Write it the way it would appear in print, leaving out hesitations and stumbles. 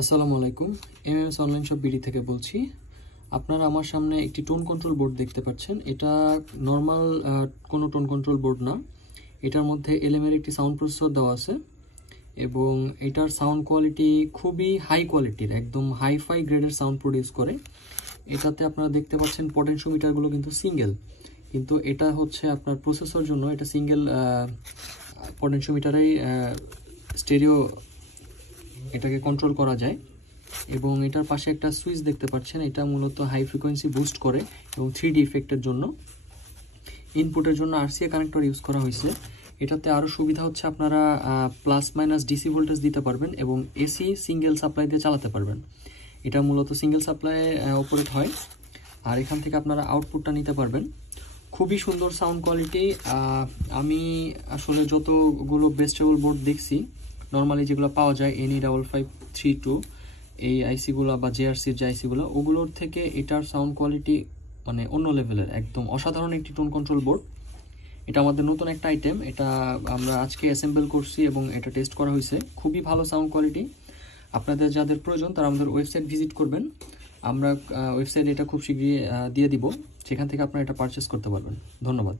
আসসালামু আলাইকুম। MMS online shop BD থেকে বলছি। আপনারা আমার সামনে একটি টোন কন্ট্রোল বোর্ড দেখতে পাচ্ছেন। এটা নর্মাল কোনো টোন কন্ট্রোল বোর্ড না। এটার মধ্যে এলএমের একটি সাউন্ড প্রসেসর দেওয়া আছে এবং এটার সাউন্ড কোয়ালিটি খুবই হাই কোয়ালিটির, একদম হাইফাই গ্রেডের সাউন্ড প্রডিউস করে। এটাতে আপনারা দেখতে পাচ্ছেন পটেনশিওমিটারগুলো কিন্তু সিঙ্গেল, কিন্তু এটা হচ্ছে আপনার প্রসেসর জন্য এটা সিঙ্গেল পটেনশিওমিটারেই স্টেরিও এটাকে কন্ট্রোল করা যায়। এবং এটার পাশে একটা সুইচ দেখতে পাচ্ছেন, এটা মূলত হাই ফ্রিকোয়েন্সি বুস্ট করে এবং 3D ইফেক্টের জন্য। ইনপুটের জন্য RCA কানেক্টর ইউজ করা হয়েছে। এটাতে আরও সুবিধা হচ্ছে আপনারা প্লাস মাইনাস ডিসি ভোল্টেজ দিতে পারবেন এবং এসি সিঙ্গেল সাপ্লাই দিয়ে চালাতে পারবেন। এটা মূলত সিঙ্গেল সাপ্লাই অপারেট হয়, আর এখান থেকে আপনারা আউটপুটটা নিতে পারবেন। খুবই সুন্দর সাউন্ড কোয়ালিটি। আমি আসলে যতগুলো বেস্টেবল বোর্ড দেখছি, নর্মালি যেগুলো পাওয়া যায় NE5532 এই আইসিগুলো বা JRCর যে আইসিগুলো, ওগুলোর থেকে এটার সাউন্ড কোয়ালিটি মানে অন্য লেভেলের, একদম অসাধারণ একটি টোন কন্ট্রোল বোর্ড। এটা আমাদের নতুন একটা আইটেম, এটা আমরা আজকে অ্যাসেম্বল করছি এবং এটা টেস্ট করা হয়েছে। খুবই ভালো সাউন্ড কোয়ালিটি। আপনাদের যাদের প্রয়োজন তারা আমাদের ওয়েবসাইট ভিজিট করবেন। আমরা ওয়েবসাইট এটা খুব শীঘ্রই দিয়ে দিব, সেখান থেকে আপনারা এটা পারচেস করতে পারবেন। ধন্যবাদ।